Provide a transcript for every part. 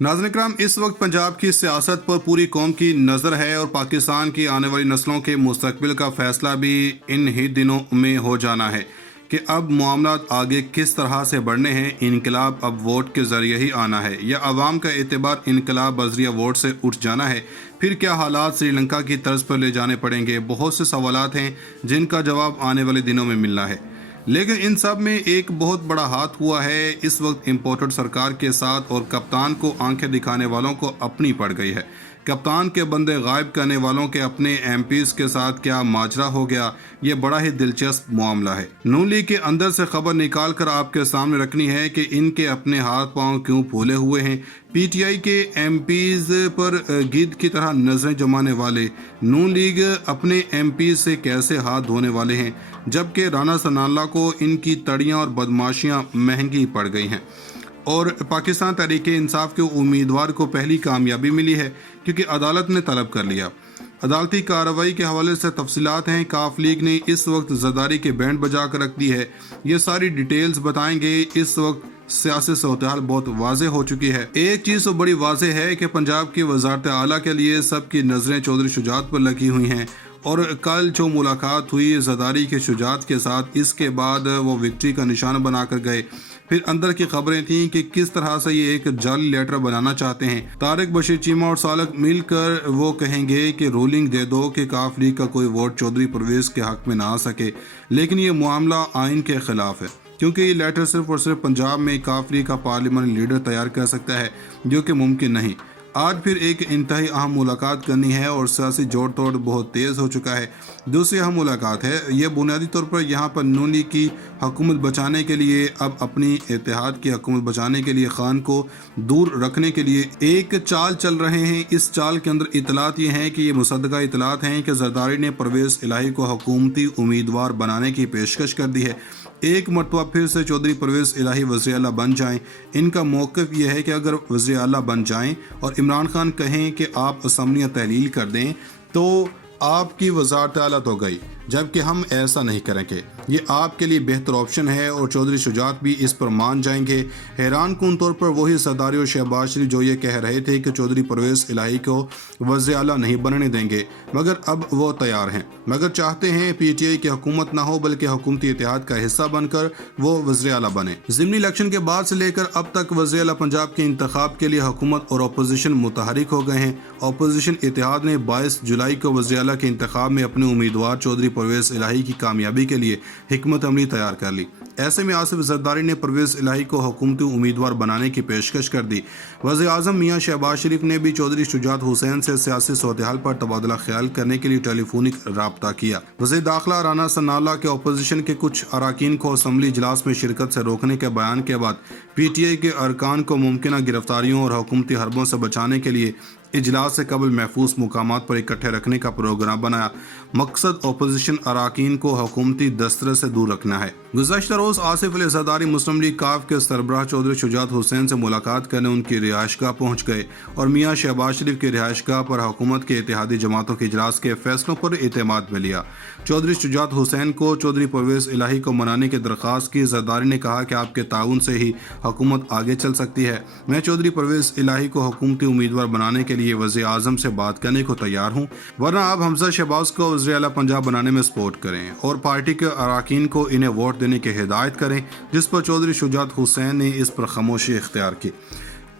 नाज़रीन इकराम, इस वक्त पंजाब की सियासत पर पूरी कौम की नज़र है और पाकिस्तान की आने वाली नस्लों के मुस्तकबिल का फैसला भी इन ही दिनों में हो जाना है कि अब मामला आगे किस तरह से बढ़ने हैं। इनकलाब अब वोट के ज़रिए ही आना है या अवाम का एतबार इनकलाब बज़रिया वोट से उठ जाना है। फिर क्या हालात श्रीलंका की तर्ज पर ले जाने पड़ेंगे। बहुत से सवालात हैं जिनका जवाब आने वाले दिनों में मिलना है, लेकिन इन सब में एक बहुत बड़ा हाथ हुआ है इस वक्त इम्पोर्टेड सरकार के साथ, और कप्तान को आंखें दिखाने वालों को अपनी पड़ गई है। कप्तान के बंदे गायब करने वालों के अपने एमपीज के साथ क्या माजरा हो गया, ये बड़ा ही दिलचस्प मामला है। नून लीग के अंदर से खबर निकाल कर आपके सामने रखनी है कि इनके अपने हाथ पांव क्यों फूले हुए हैं। पीटीआई के एमपीज पर गिद्ध की तरह नजरें जमाने वाले नून लीग अपने एमपीज से कैसे हाथ धोने वाले हैं, जबकि राना सनाल्ला को इनकी तड़ियां और बदमाशियां महंगी पड़ गई हैं। और पाकिस्तान तहरीक इंसाफ के उम्मीदवार को पहली कामयाबी मिली है क्योंकि अदालत ने तलब कर लिया। अदालती कार्रवाई के हवाले से तफसीलात हैं। काफ लीग ने इस वक्त ज़रदारी के बैंड बजा कर रख दी है। ये सारी डिटेल्स बताएंगे। इस वक्त सियासी सूरत-ए-हाल बहुत वाज़ेह हो चुकी है। एक चीज़ तो बड़ी वाज़ेह है कि पंजाब की वज़ारत आला के लिए सबकी नज़रें चौधरी शुजात पर लगी हुई हैं, और कल जो मुलाकात हुई ज़रदारी के शुजात के साथ, इसके बाद वो विक्ट्री का निशान बनाकर गए। फिर अंदर की खबरें थीं कि किस तरह से ये एक जाली लेटर बनाना चाहते हैं। तारिक बशीर चीमा और सालक मिलकर वो कहेंगे कि रूलिंग दे दो कि काफ लीग का कोई वोट चौधरी परवेज के हक में ना आ सके, लेकिन ये मामला आइन के खिलाफ है क्योंकि ये लेटर सिर्फ और सिर्फ पंजाब में काफ लीग का पार्लियामेंट लीडर तैयार कर सकता है, जो कि मुमकिन नहीं। आज फिर एक इंतहाई अहम मुलाकात करनी है और सियासी जोड़ तोड़ बहुत तेज़ हो चुका है। दूसरी अहम मुलाकात है, यह बुनियादी तौर पर यहाँ पर नून लीग की हुकूमत बचाने के लिए, अब अपनी इत्तेहाद की हुकूमत बचाने के लिए खान को दूर रखने के लिए एक चाल चल रहे हैं। इस चाल के अंदर इतलात ये हैं कि ये मुसद्दका इतलात हैं कि जरदारी ने परवेज़ इलाही को हुकूमती उम्मीदवार बनाने की पेशकश कर दी है। एक मरतबा फिर से चौधरी परवेज़ इलाही वज़ीर आला बन जाएं। इनका मौक़िफ़ यह है कि अगर वज़ीर आला बन जाएं और इमरान खान कहें कि आप असम्बलियाँ तहलील कर दें तो आपकी वज़ारत आला तो गई, जबकि हम ऐसा नहीं करेंगे। ये आपके लिए बेहतर ऑप्शन है और चौधरी शुजात भी इस पर मान जाएंगे। हैरान कुन तौर पर वही सरदारी और शहबाज शरीफ जो ये कह रहे थे कि चौधरी परवेज़ इलाही को वज़ीर आला नहीं बनने देंगे, मगर अब वो तैयार हैं। मगर चाहते हैं पीटीआई की हुकूमत ना हो बल्कि हुकूमती इत्तेहाद का हिस्सा बनकर वो वज़ीर आला बने। ज़िमनी इलेक्शन के बाद से लेकर अब तक वज़ीर आला पंजाब के इंतखाब के लिए हुकूमत और अपोजिशन मुतहरिक हो गए हैं। अपोजिशन इत्तेहाद ने 22 जुलाई को वज़ीर आला के इंतखाब में अपने उम्मीदवार चौधरी परवेज़ इलाही की कामयाबी के लिए हिकमत अमली तैयार कर ली। ऐसे में आसिफ जरदारी ने परवेज़ इलाही को हुकूमती उम्मीदवार बनाने की पेशकश कर दी। वज़ीर आज़म मियाँ शहबाज शरीफ ने भी चौधरी शुजात हुसैन से सियासी सूरत-ए-हाल पर तबादला ख्याल करने के लिए टेलीफोनिक राब्ता किया। वज़ीर दाखिला राना सनाल्ला के अपोजिशन के कुछ अराकीन को असम्बली इजलास में शिरकत से रोकने के बयान के बाद पीटीआई के अरकान को मुमकिन गिरफ्तारियों और हुकूमती हरबों से बचाने के लिए इजलास से कबल महफूज मुकामात पर इकट्ठे रखने का प्रोग्राम बनाया। मकसद अपोजिशन अराकीन को हुकूमती दस्तरे से दूर रखना है। गुज़श्ता रोज़ आसिफ अली ज़रदारी मुस्लिम लीग काफ के सरबराह चौधरी शुजात हुसैन से मुलाकात करने उनकी रिहाइशगाह पहुँच गए और मियाँ शहबाज शरीफ की रिहाइशगाह पर हुकूमत के इत्तेहादी जमातों के इजलास के फैसलों पर एतमाद में लिया। चौधरी शुजात हुसैन को चौधरी परवेज़ इलाही को मनाने की दरख्वास्त की। ज़रदारी ने कहा कि आपके ताउन से ही हुकूमत आगे चल सकती है। मैं चौधरी परवेज़ इलाही को हुकूमती उम्मीदवार बनाने के लिए वज़ीर आज़म से बात करने को तैयार हूँ, वरना आप हमजा शहबाज को वज़ीर आला पंजाब बनाने में सपोर्ट करें और पार्टी के अराकीन को इन्हें वोट देने की हिदायत करें, जिस पर चौधरी शुजात हुसैन ने इस पर खामोशी इख्तियार की।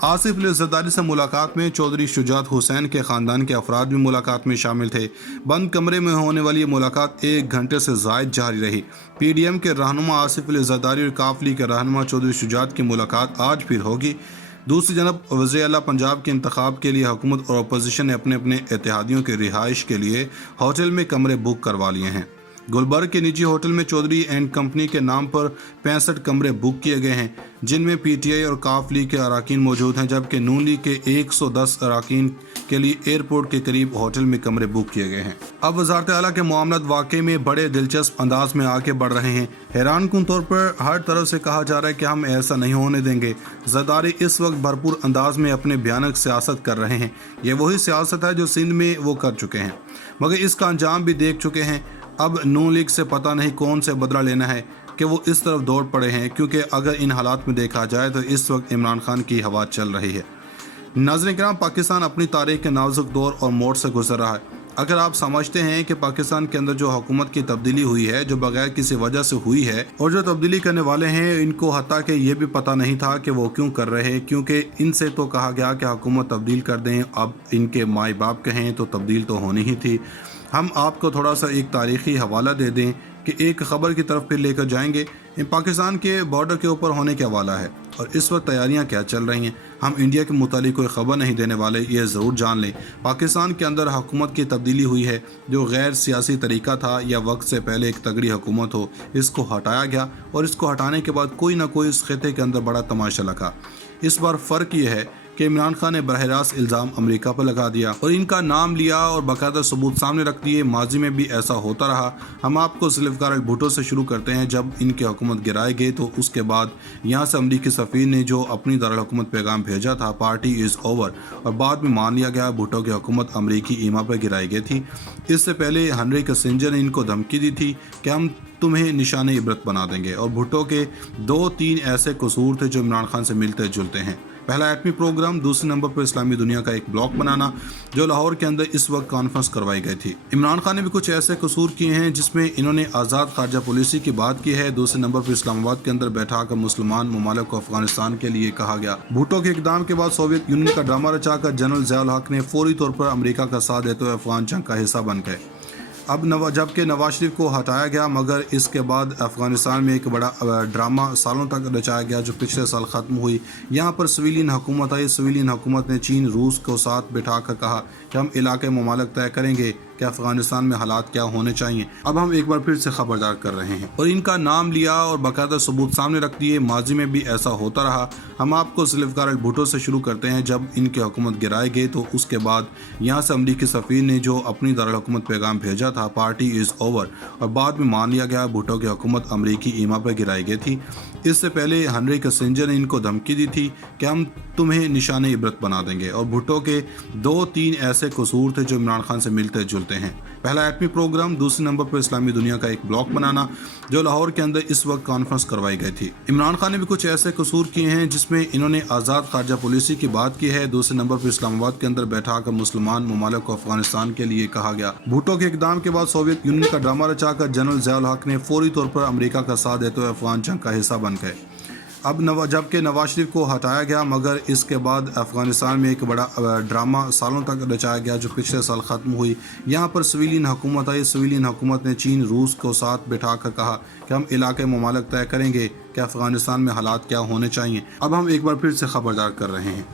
आसिफ अली ज़रदारी से मुलाकात में चौधरी शुजात हुसैन के ख़ानदान के अफराद भी मुलाकात में शामिल थे। बंद कमरे में होने वाली ये मुलाकात 1 घंटे से ज़ायद जारी रही। पीडीएम के रहनुमा आसिफ अली ज़रदारी और काफ लीग के रहनुमा चौधरी शुजात की मुलाकात आज फिर होगी। दूसरी जनब वज़ीर आला पंजाब के इंतखाब के लिए हुकूमत और अपोजिशन ने अपने अपने इत्तेहादियों की रिहाइश के लिए होटल में कमरे बुक करवा लिए हैं। गुलबर्ग के निजी होटल में चौधरी एंड कंपनी के नाम पर 65 कमरे बुक किए गए हैं, जिनमें पीटीआई और काफ लीग के अराकीन मौजूद हैं, जबकि नून लीग के 110 अराकीन के लिए एयरपोर्ट के करीब होटल में कमरे बुक किए गए हैं। अब वज़ारत आला के मामलात वाकई में बड़े दिलचस्प अंदाज में आगे बढ़ रहे हैं। हैरान कुन तौर पर हर तरफ से कहा जा रहा है कि हम ऐसा नहीं होने देंगे। ज़रदारी इस वक्त भरपूर अंदाज में अपने भयानक सियासत कर रहे हैं। ये वही सियासत है जो सिंध में वो कर चुके हैं, मगर इसका अंजाम भी देख चुके हैं। अब नून लीग से पता नहीं कौन से बदला लेना है कि वो इस तरफ दौड़ पड़े हैं, क्योंकि अगर इन हालात में देखा जाए तो इस वक्त इमरान खान की हवा चल रही है। नाज़रीन किराम, पाकिस्तान अपनी तारीख के नाजुक दौर और मोड़ से गुजर रहा है। अगर आप समझते हैं कि पाकिस्तान के अंदर जो हुकूमत की तब्दीली हुई है, जो बगैर किसी वजह से हुई है, और जो तब्दीली करने वाले हैं इनको हत्ता कि ये भी पता नहीं था कि वो क्यों कर रहे हैं, क्योंकि इनसे तो कहा गया कि हुकूमत तब्दील कर दें, अब इनके माई बाप कहें तो तब्दील तो होनी ही थी। हम आपको थोड़ा सा एक तारीख़ी हवाला दे दें कि एक ख़बर की तरफ फिर लेकर जाएंगे। पाकिस्तान के बॉर्डर के ऊपर होने क्या वाला है और इस वक्त तैयारियां क्या चल रही हैं। हम इंडिया के मुतालिक कोई ख़बर नहीं देने वाले, ये ज़रूर जान लें। पाकिस्तान के अंदर हुकूमत की तब्दीली हुई है जो गैर सियासी तरीका था या वक्त से पहले एक तगड़ी हुकूमत हो, इसको हटाया गया और इसको हटाने के बाद कोई ना कोई इस खिते के अंदर बड़ा तमाशा लगा। इस बार फ़र्क ये है कि इमरान खान ने बरह रास्त इल्ज़ाम अमेरिका पर लगा दिया और इनका नाम लिया और बाकायदा सबूत सामने रख दिए। माजी में भी ऐसा होता रहा। हम आपको जुल्फ़िकार भुट्टो से शुरू करते हैं। जब इनकी हुकूमत गिराए गए तो उसके बाद यहाँ से अमरीकी सफ़ीर ने जो अपनी दारुल हुकूमत पैगाम भेजा था, पार्टी इज़ ओवर, और बाद में मान लिया गया भुट्टो की हुकूमत अमरीकी ईमा पर गिराई गई थी। इससे पहले हेनरी किसिंजर ने इनको धमकी दी थी कि हम तुम्हें निशान इबरत बना देंगे, और भुट्टो के 2-3 ऐसे कसूर थे जो इमरान खान से मिलते जुलते हैं। पहला एटमी प्रोग्राम, दूसरे नंबर पर इस्लामी दुनिया का एक ब्लॉक बनाना जो लाहौर के अंदर इस वक्त कॉन्फ्रेंस करवाई गई थी। इमरान खान ने भी कुछ ऐसे कसूर किए हैं जिसमें इन्होंने आज़ाद खारजा पॉलिसी की बात की है। दूसरे नंबर पर इस्लामाबाद के अंदर बैठा कर मुसलमान ममालिक को अफगानिस्तान के लिए कहा गया। भुट्टो के इकदाम के बाद सोवियत यूनियन का ड्रामा रचाकर जनरल ज़िया उल हक ने फौरी तौर पर अमेरिका का साथ देते हुए अफगान जंग का हिस्सा बन गए। अब जबकि नवाज शरीफ को हटाया गया, मगर इसके बाद अफ़गानिस्तान में एक बड़ा ड्रामा सालों तक रचाया गया जो पिछले साल ख़त्म हुई। यहाँ पर सिविलियन हुकूमत आई। सिविलियन हुकूमत ने चीन रूस को साथ बिठा कर कहा कि हम इलाके ममालिक तय करेंगे कि अफ़गानिस्तान में हालात क्या होने चाहिए। अब हम एक बार फिर से खबरदार कर रहे हैं और इनका नाम लिया और बाकायदा सबूत सामने रख दिए। माजी में भी ऐसा होता रहा। हम आपको जुल्फ़िकार भुट्टो से शुरू करते हैं। जब इनकी हुकूमत गिराए गए तो उसके बाद यहाँ से अमरीकी सफ़ीर ने जो अपनी दारुल हुकूमत पैगाम भेजा था, पार्टी इज़ ओवर, और बाद में मान लिया गया भुट्टो की हुकूमत अमरीकी ईमा पर गिराई गई थी। इससे पहले हेनरी किसिंजर ने इनको धमकी दी थी कि हम तुम्हें निशान इबरत बना देंगे, और भुट्टो के 2-3 ऐसे कसूर थे जो इमरान खान से मिलते जुलते हैं। पहला एटमी प्रोग्राम, दूसरे नंबर पर इस्लामी दुनिया का एक ब्लॉक बनाना जो लाहौर के अंदर इस वक्त कॉन्फ्रेंस करवाई गई थी। इमरान खान ने भी कुछ ऐसे कसूर किए हैं जिसमें इन्होंने आज़ाद खारजा पॉलिसी की बात की है। दूसरे नंबर पर इस्लामाबाद के अंदर बैठा कर मुसलमान ममालिक को अफगानिस्तान के लिए कहा गया। भुट्टो के इकदाम के बाद सोवियत यूनियन का ड्रामा रचाकर जनरल ज़िया उल हक ने फौरी तौर पर अमेरिका का साथ देते हुए अफगान जंग का हिस्सा बन गए। अब जबकि नवाज शरीफ को हटाया गया, मगर इसके बाद अफ़गानिस्तान में एक बड़ा ड्रामा सालों तक रचाया गया जो पिछले साल ख़त्म हुई। यहाँ पर सिविलियन हुकूमत आई। सिविलियन हुकूमत ने चीन रूस को साथ बिठा कर कहा कि हम इलाके ममालिक तय करेंगे कि अफ़गानिस्तान में हालात क्या होने चाहिए। अब हम एक बार फिर से खबरदार कर रहे हैं।